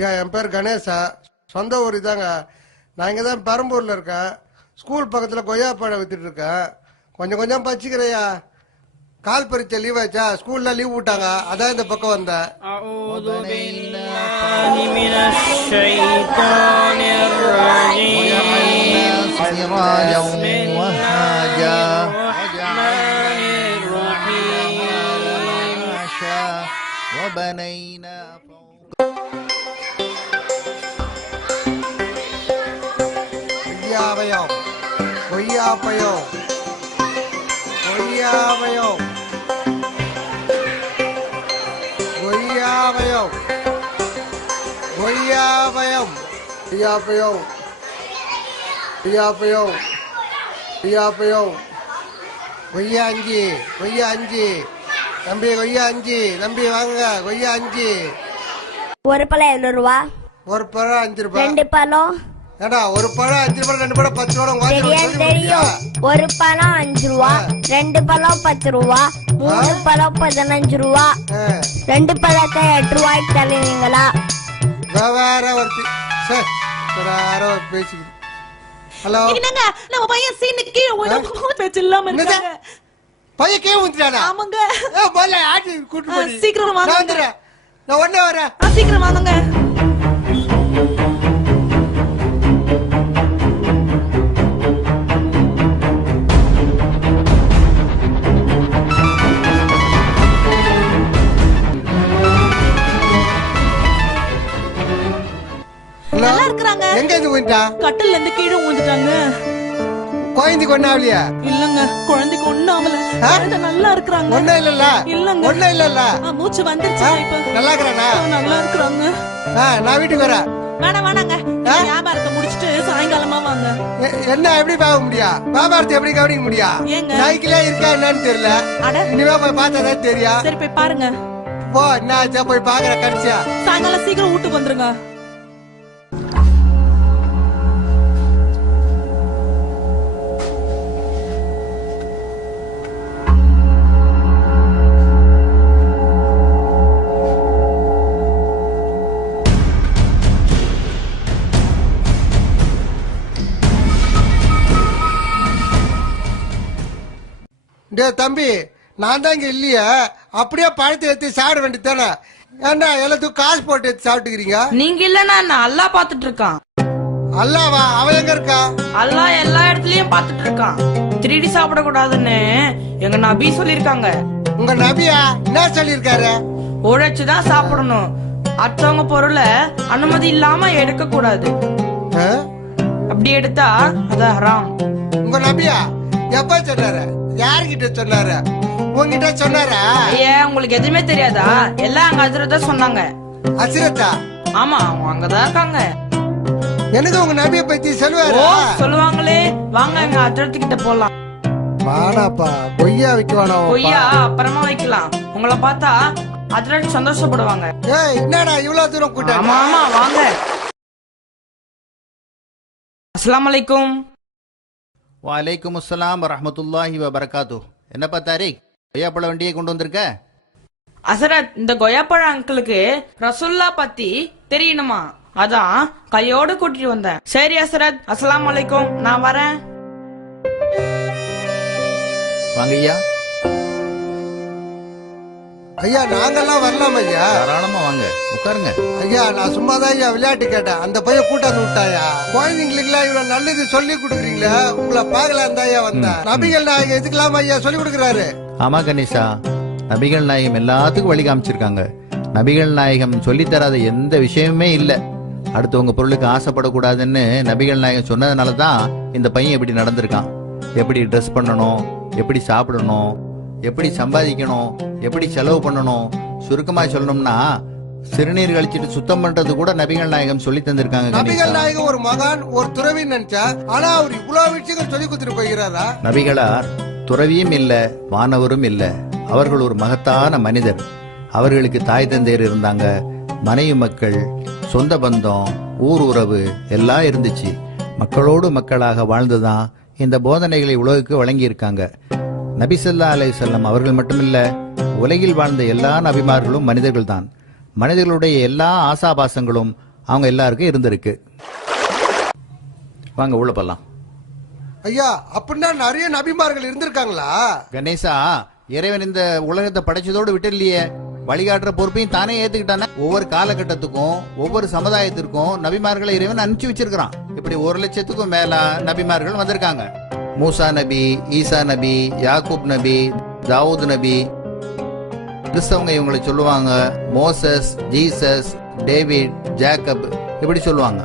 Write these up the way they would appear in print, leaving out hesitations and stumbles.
ஐயா என் பேர் கணேசா, சொந்த ஊர் இதாங்க. நான் இங்கே தான் பெரம்பூரில் இருக்கேன். ஸ்கூல் பக்கத்தில் கொய்யா பழம் வித்துட்டு இருக்கேன். கொஞ்சம் கொஞ்சம் பச்சிக்கிறையா. கால் பரீட்சை லீவ் ஆச்சா, ஸ்கூல்ல லீவ் விட்டாங்க, அதான் இந்த பக்கம் வந்தேன். கொய்யாபயம் கொய்யாபயம் கொய்யாபயம் கொய்யாபயம் கொய்யாபயம் கொய்யாபயம் கொய்யாபயம் கொய்யாபயம் கொய்யா அஞ்சு கொய்யா அஞ்சு தம்பி, கொய்யா அஞ்சு தம்பி, வாங்க கொய்யா அஞ்சு. ஒரு பழம் 7 ரூபா. ஒரு பழம் 5 ரூபாய். 2 பழம் ஏடா, ஒரு பழம் 5 ரூபாய், 2 பழம் 10 ரூபாய். தெரியும். ஒரு பழம் 5 ரூபா, 2 பழம் 10 ரூபா, 3 பழம் 15 ரூபா, 2 பழத்தை 8 ரூபாய்க்கு தருவீங்களா? வேற ஒருத்தி வேற பேசிக்கிட்டு. ஹலோ, என்னங்க நம்ம பையன் சீனுக்கு கீழே விழுந்து பேச்சு இல்லாம இருக்காங்க. பையன் கீழே விழுந்துட்டானா? ஆமாங்க. போல ஆட்டி கூட்டி போடி. சீக்கிரம் வாங்க. நான் உடனே வரேன். சீக்கிரம் வாங்க. நல்லா இருக்கறாங்க. எங்க இருந்து விழுந்தா? கட்டில்ல இருந்து கீழே விழுந்துட்டாங்க. குழந்தைக்கு ஒண்ணு ஆகலையா? இல்லங்க, குழந்தைக்கு ஒண்ணும் ஆகல. குழந்தை நல்லா இருக்கறாங்க. ஒண்ணும் இல்லல்ல? இல்லங்க, ஒண்ணும் இல்லல்ல. மூச்சு வந்துருச்சு இப்ப. நல்லா இருக்கறானா? நல்லா இருக்கறாங்க. நான் வீட்டுக்கு வரேன். வேணாங்க, வியாபாரத்தை முடிச்சிட்டு சாயங்காலமா வாங்க. என்ன எப்படி பார்க்க முடியும்? வியாபாரத்தை எப்படி கவனிக்க முடியும்? சைக்கிளே இருக்கா என்னன்னு தெரியல. இனிமே போய் பார்த்தாதான் தெரியும். சரி போய் பாருங்க. போ, என்ன போய் பாக்குற கடைசியா. சாயங்காலம் சீக்கிரம் வீட்டுக்கு வந்துருங்க. தம்பி, நான் தான் இங்க இல்லையா, அப்படியே பழத்தை எடுத்து சாப்பிட வேண்டியதானே? ஏன்னா எல்லாத்துக்கும் காசு போட்டு எடுத்து சாப்பிட்டுக்கிறீங்க. நீங்க இல்லன்னா நான் அல்லா பாத்துட்டு இருக்கான். அல்லாவா? அவன் எங்க இருக்கா? அல்லா எல்லா இடத்துலயும் பாத்துட்டு இருக்கான். திருடி சாப்பிட கூடாதுன்னு எங்க நபி சொல்லிருக்காங்க. உங்க நபியா என்ன சொல்லிருக்காரு? உழைச்சுதான் சாப்பிடணும், அடுத்தவங்க பொருளை அனுமதி இல்லாம எடுக்க கூடாது. அப்படி எடுத்தா அது ஹராம். உங்க நபியா எப்ப சொன்னாரு? யாருகிட்ட சொன்னாரு? உங்ககிட்ட சொன்னாரா? ஏன் உங்களுக்கு எதுவுமே தெரியாதா? எல்லாம் அங்க ஹஜ்ரத்தா சொன்னாங்க. ஹஜ்ரத்தா? ஆமா, அவங்க அங்கதான் இருக்காங்க. எனக்கு உங்க நபியை பத்தி சொல்லுவாரு. சொல்லுவாங்களே, வாங்க எங்க ஹஜ்ரத் கிட்ட போலாம். வாடாப்பா, கொய்யா வைக்கவானா? கொய்யா அப்புறமா வைக்கலாம். உங்களை பார்த்தா ஹஜ்ரத் சந்தோஷப்படுவாங்க. ஏய், என்னடா இவ்வளவு தூரம் கூட்ட? ஆமா ஆமா, வாங்க. அஸ்ஸலாமு அலைக்கும். வலைக்கும் அஸ்ஸலாம் வரஹ்மத்துல்லாஹி வபரகாத்து. என்னப்பா தாரிக், கொய்யாப்பழ வண்டியை கொண்டு வந்திருக்க? ஹசரத், இந்த கொய்யாப்பழ அங்கிளுக்கு ரசூல்லா பத்தி தெரியணுமா, அதான் கையோடு கூட்டிட்டு வந்தேன். சரி ஹசரத், அஸ்ஸலாமு அலைக்கும், நான் வரேன். வாங்க ஐயா. ஐயா, நாங்கெல்லாம் வரலாம் ஐயா. தாராளமா வாங்க, உட்காருங்க. ஐயா, நான் சும்மாதான் ஐயா விளையாட்டு கேட்டேன். அந்த பையன் கூட்டாந்து விட்டாயா? குழந்தைங்களுக்குலாம் இவ்வளவு நல்லது சொல்லி கொடுக்குறீங்களா? உங்களை பாக்கலாம் தான் ஐயா வந்தேன். நபிகள் நாயகம் எதுக்கெல்லாம் ஐயா சொல்லி கொடுக்குறாரு? ஆமா கணேசா, நபிகள் நாயகம் எல்லாத்துக்கும் வழி காமிச்சிருக்காங்க. நபிகள் நாயகம் சொல்லித்தராத எந்த விஷயமுமே இல்ல. அடுத்தவங்க பொருளுக்கு ஆசைப்படக்கூடாதுன்னு நபிகள் நாயகம் சொன்னதுனாலதான் இந்த பையன் எப்படி நடந்திருக்கான். எப்படி ட்ரெஸ் பண்ணணும், எப்படி சாப்பிடணும், எப்படி சம்பாதிக்கணும், எப்படி செலவு பண்ணணும். சுருக்கமா சொல்லணும்னா சிறுநீர் கழிச்சிட்டு சுத்தம் பண்றது கூட நபிகள் நாயகம் சொல்லி தந்திருக்காங்க. நபிகள் நாயகம் ஒரு மகான், ஒரு துறவி நினைச்சா, ஆனா அவர் இவ்வளவு விஷயங்கள் சொல்லி கொடுத்துட்டு போகிறாரா? நபிகளார் துறவியும் இல்ல, வானவரும் இல்ல. அவர்கள் ஒரு மகத்தான மனிதர். அவர்களுக்கு தாய் தந்தையர் இருந்தாங்க, மனைவி மக்கள், சொந்த பந்தம், ஊர் உறவு எல்லாம் இருந்துச்சு. மக்களோடு மக்களாக வாழ்ந்துதான் இந்த போதனைகளை உலகுக்கு வழங்கி இருக்காங்க. நபி ஸல்லல்லாஹு அலைஹி வஸல்லம் அவர்கள் மட்டுமில்ல, உலகில் வாழ்ந்த எல்லா நபிமார்களும் மனிதர்கள் தான். மனிதர்களுடைய எல்லா ஆசாபாசங்களும் அவங்க எல்லாருக்கும் இருந்திருக்கு. வாங்க உள்ள போலாம். ஐயா அப்படின்னா நிறைய நபிமார்கள் இருந்திருக்காங்களா? கணேசா, இறைவன் இந்த உலகத்தை படைச்சதோடு விட்டு இல்லையே, வழிகாட்டுற பொறுப்பையும் தானே ஏத்துக்கிட்டானே. ஒவ்வொரு காலகட்டத்துக்கும் ஒவ்வொரு சமுதாயத்திற்கும் நபிமார்களை இறைவன் அனுப்பிச்சு வச்சிருக்கிறான். இப்படி 1,00,000க்கும் மேல நபிமார்கள் வந்திருக்காங்க. மூசா நபி, ஈசா நபி, யாக்கூப் நபி, தாவூத் நபி. கிறிஸ்தவங்க இவங்களை சொல்லுவாங்க மோசஸ், ஜீசஸ், டேவிட், ஜேக்கப், இப்படி சொல்லுவாங்க.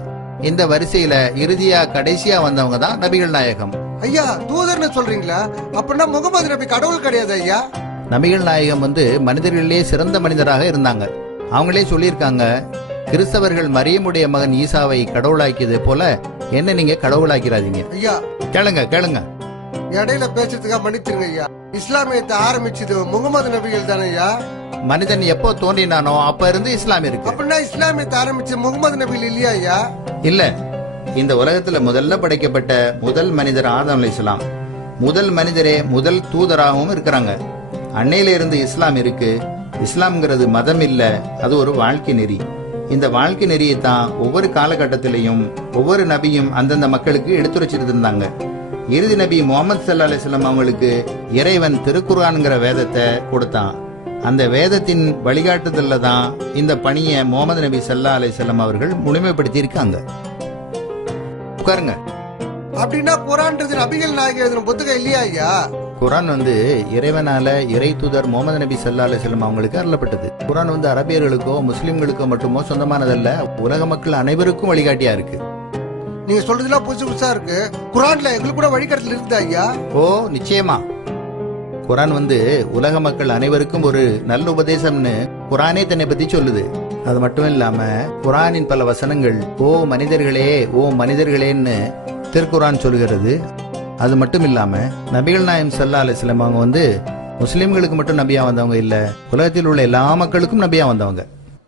இந்த வரிசையில இறுதியா கடைசியா வந்தவங்க தான் நபிகள் நாயகம். ஐயா தூதர்னு சொல்றீங்களா? அப்படின்னா முகமது நபி கடவுள் கிடையாது ஐயா? நபிகள் நாயகம் மனிதர்களிலே சிறந்த மனிதராக இருந்தாங்க. அவங்களே சொல்லியிருக்காங்க, கிறிஸ்தவர்கள் மரியமுடைய மகன் ஈசாவை கடவுளாக்கியது போல என்ன நீங்க கடவுளாக்கிறாதீங்க. ஐயா கேளுங்க. இடையில பேசுறதுக்காக மன்னிச்சிருங்க ஐயா. இஸ்லாமியத்தை ஆரம்பிச்சது முகமது நபிகள் தானே ஐயா? மனிதன் எப்போ தோன்றினானோ அப்ப இருந்து இஸ்லாம் இருக்கு. அப்படின்னா இஸ்லாமியத்தை ஆரம்பிச்ச முகமது நபிகள் இல்லையா ஐயா? இல்ல, இந்த உலகத்துல முதல்ல படைக்கப்பட்ட முதல் மனிதர் ஆதம் அலைஹிஸ்ஸலாம். முதல் மனிதரே முதல் தூதராகவும் இருக்கிறாங்க. அன்னையில இருந்து இஸ்லாம் இருக்கு. இஸ்லாம்ங்கிறது மதம் இல்ல, அது ஒரு வாழ்க்கை நெறி. இந்த வாழ்க்கை நெறியை தான் ஒவ்வொரு காலகட்டத்திலையும் ஒவ்வொரு நபியும் அந்தந்த மக்களுக்கு எடுத்துரைச்சிட்டு இருந்தாங்க. இறுதி நபி முகமது ஸல்லல்லாஹு அலைஹி வஸல்லம் அவங்களுக்கு இறைவன் திருக்குர்ஆன்ங்கிற வேதத்தை கொடுத்தான். அந்த வேதத்தின் வழிகாட்டுதல்ல தான் இந்த பணியை முகமது நபி ஸல்லல்லாஹு அலைஹி வஸல்லம் அவர்கள் முழுமைப்படுத்தி இருக்காங்க. உட்காருங்க. அப்படின்னா குர்ஆன்றது நபிகள் நாயகம் எழுதின புத்தகம் இல்லையா ஐயா? குர்ஆன் இறைவனால இறை தூதர் முகமது நபி ஸல்லல்லாஹு அலைஹி வஸல்லம் அவங்களுக்கு அருளப்பட்டது. குர்ஆன் அரபியர்களுக்கோ முஸ்லிம்களுக்கோ மட்டுமோ சொந்தமானதல்ல, உலக மக்கள் அனைவருக்கும் வழிகாட்டியா இருக்கு. நீங்க சொல்றதுலாம் புதுசு புதுசா இருக்கு. குர்ஆன்ல எங்களுக்கு கூட வழிகாட்டல் இருக்குதா ஐயா? ஓ நிச்சயமா. குர்ஆன் உலக மக்கள் அனைவருக்கும் ஒரு நல்ல உபதேசம்னு குர்ஆனே தன்னை பத்தி சொல்லுது. அது மட்டும் இல்லாம குர்ஆனின் பல வசனங்கள் ஓ மனிதர்களேன்னு திருக்குர்ஆன் சொல்கிறது. அது மட்டும் இல்லாம நபிகள் நாயகம் ஸல்லல்லாஹு அலைஹி வஸல்லம் அவங்க முஸ்லிம்களுக்கு மட்டும் நபியா வந்தவங்க இல்ல, உலகத்தில் உள்ள எல்லா மக்களுக்கும் நபியா வந்தவங்க.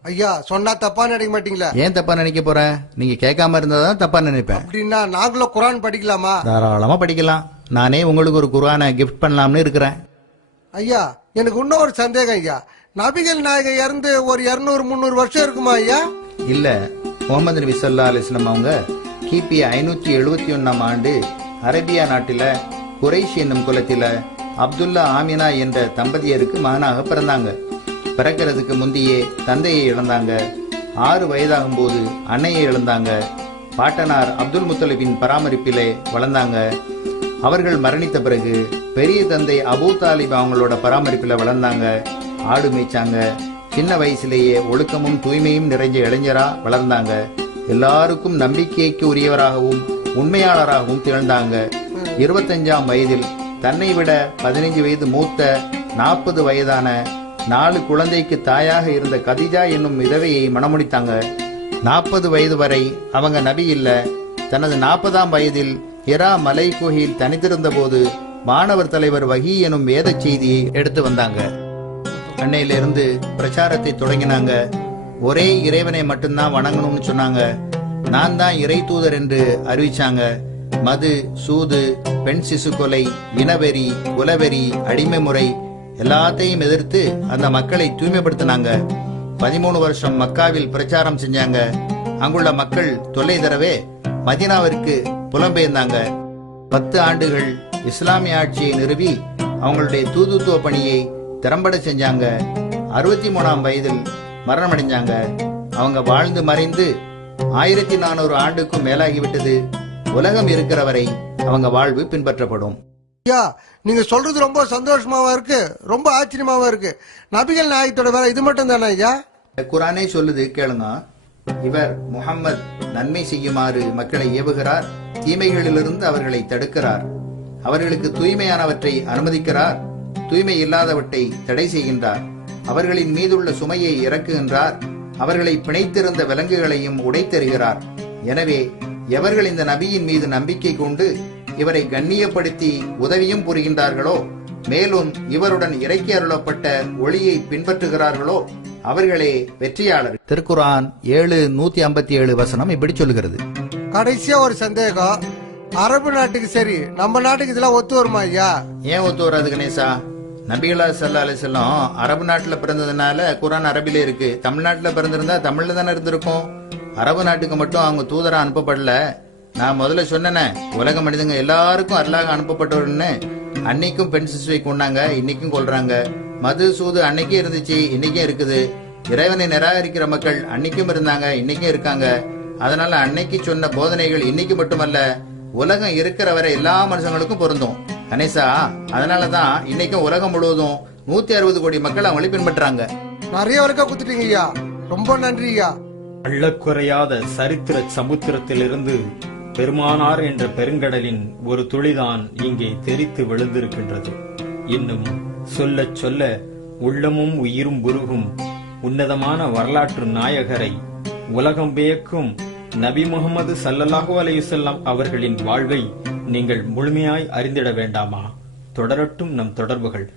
ஐயா சொன்னா தப்பா நினைக்க மாட்டீங்களா? ஏன் தப்பா நினைக்க போறேன்? நீங்க கேட்காம இருந்தாதான் தப்பா நினைப்பேன். அப்படின்னா நாங்களும் குர்ஆன் படிக்கலாமா? தாராளமா படிக்கலாம். நானே உங்களுக்கு ஒரு குர்ஆனை கிஃப்ட் பண்ணலாம்னு இருக்கிறேன். ஐயா எனக்கு இன்னும் ஒரு சந்தேகம் ஐயா. நபிகள் நாயகம் இறந்து ஒரு 200-300 வருஷம் இருக்குமா ஐயா? இல்ல, முகமது நபி ஸல்லல்லாஹு அலைஹி வஸல்லம் அவங்க கிபி 571ஆம் ஆண்டு அரேபியா நாட்டில குறைஷ் என்னும் குலத்தில அப்துல்லா ஆமினா என்ற தம்பதியருக்கு மகனாக பிறந்தாங்க. பிறக்கிறதுக்கு முந்தையே தந்தையை இழந்தாங்க. 6 வயதாகும் போது அன்னையை இழந்தாங்க. பாட்டனார் அப்துல் முத்தலிபின் பராமரிப்பிலே வளர்ந்தாங்க. அவர்கள் மரணித்த பிறகு பெரிய தந்தை அபூ தாலிப் அவங்களோட பராமரிப்பில் வளர்ந்தாங்க. ஆடு மேய்ச்சாங்க. சின்ன வயசுலேயே ஒழுக்கமும் தூய்மையும் நிறைஞ்ச இளைஞரா வளர்ந்தாங்க. எல்லாருக்கும் நம்பிக்கைக்கு உரியவராகவும் உண்மையாளராகவும் திகழ்ந்தாங்க. 25ஆம் வயதில் தன்னை விட 15 வயது மூத்த 40 வயதான 4 குழந்தைக்கு தாயாக இருந்த கதிஜா என்னும் விதவையை மணமுடித்தாங்க. 40 வயது வரை அவங்க நபி இல்ல. தனது 40ஆம் வயதில் ஹிரா மலை குகையில் தனித்திருந்த போது மாணவர் தலைவர் வஹி எனும் வேத செய்தியை எடுத்து வந்தாங்க. அன்னையிலிருந்து பிரச்சாரத்தை தொடங்கினாங்க. ஒரே இறைவனை மட்டும்தான் வணங்கணும்னு சொன்னாங்க. நான் தான் இறை தூதர் என்று அறிவிச்சாங்க. மது, சூது, பெண் சிசு கொலை, இனவெறி, குலவெறி, அடிமை முறை எல்லாத்தையும் எதிர்த்து அந்த மக்களை தூய்மைப்படுத்தினாங்க. 13 வருஷம் மக்காவில் பிரச்சாரம் செஞ்சாங்க. அங்குள்ள மக்கள் தொல்லை தரவே மதீனாவிற்கு புலம்பெயர்ந்தாங்க. 10 ஆண்டுகள் இஸ்லாமிய ஆட்சியை நிறுவி அவங்களுடைய தூதுத்துவ பணியை திறம்பட செஞ்சாங்க. 63ஆம் வயதில் மரணமடைஞ்சாங்க. அவங்க வாழ்ந்து மறைந்து 1400 ஆண்டுக்கும் மேலாகிவிட்டது. உலகம் இருக்கிற வரை அவங்க வாழ்வு பின்பற்றப்படும். ஐயா நீங்க சொல்றது ரொம்ப சந்தோஷமாவா இருக்கு, ரொம்ப ஆச்சரியமாவா இருக்கு. நபிகள் நாயகத்தோட வேலை இது மட்டும் தானே ஐயா? குர்ஆனே சொல்லுது, கேளுங்க. இவர் முஹம்மது நன்மை செய்யுமாறு மக்களை ஏவுகிறார், தீமைகளிலிருந்து அவர்களை தடுக்கிறார், அவர்களுக்கு தூய்மையானவற்றை அனுமதிக்கிறார், தூய்மை இல்லாதவற்றை தடை செய்கின்றார், அவர்களின் மீதுள்ள சுமையை இறக்குகின்றார், அவர்களை பிணைத்திருந்த விலங்குகளையும் உடைத்தெறுகிறார். எனவே எவர்கள் இந்த நபியின் மீது நம்பிக்கை கொண்டு இவரை கண்ணியப்படுத்தி உதவியும் புரிகின்றார்களோ, மேலும் இவருடன் இறக்கி அருளப்பட்ட ஒளியை பின்பற்றுகிறார்களோ அவர்களே வெற்றியாளர். திருக்குர்ஆன் 7:157 வசனம் இப்படி சொல்லுகிறது. கடைசியா ஒரு சந்தேகம். அரபு நாட்டுக்கு சரி, நம்ம நாட்டுக்கு இதெல்லாம் ஒத்து வருமா ஐயா? ஏன் ஒத்து வராது கணேசா? நபிகளா ஸல்லல்லாஹு அலைஹி வஸல்லம் அரபு நாட்டுல பிறந்ததுனால குர்ஆன் அரபிலே இருக்கு. தமிழ்நாட்டுல பிறந்திருந்தா தமிழ்ல தானே இருந்திருக்கும். அரபு நாட்டுக்கு மட்டும் அவங்க தூதரா அனுப்பப்படல. நான் முதல்ல சொன்னேனே, உலக மனிதங்க எல்லாருக்கும் அல்லாஹ் அனுப்பப்பட்டவர்னு. அன்னைக்கும் பெண் சிசுவை கொண்டாங்க, இன்னைக்கும் கொள்றாங்க. மது சூது அன்னைக்கும் இருந்துச்சு, இன்னைக்கும் இருக்குது. இறைவனை நிராகரிக்கிற மக்கள் அன்னைக்கும் இருந்தாங்க, இன்னைக்கும் இருக்காங்க. அதனால அன்னைக்கு சொன்ன போதனைகள் இன்னைக்கு மட்டுமல்ல, உலகம் இருக்கிற வரை எல்லா மனுஷங்களுக்கும் பொருந்தும். கணேசா, அதனாலதான் இன்னைக்கும் உலகம் முழுவதும் 160 கோடி மக்கள் அவங்களை பின்பற்றாங்க. நிறைய வரைக்கும் குத்துட்டீங்க ஐயா, ரொம்ப நன்றி ஐயா. அள்ளக்குறையாத சரித்திர சமுத்திரத்திலிருந்து பெருமானார் என்ற பெருங்கடலின் ஒரு துளிதான் இங்கே தெரித்து விழுந்திருக்கின்றது. இன்னும் சொல்லச் சொல்ல உள்ளமும் உயிரும் உருகும் உன்னதமான வரலாற்று நாயகரை, உலகம் வியக்கும் நபி முகமது ஸல்லல்லாஹு அலைஹி வஸல்லம் அவர்களின் வாழ்வை நீங்கள் முழுமையாய் அறிந்திட வேண்டாமா? தொடரட்டும் நம் தொடர்புகள்.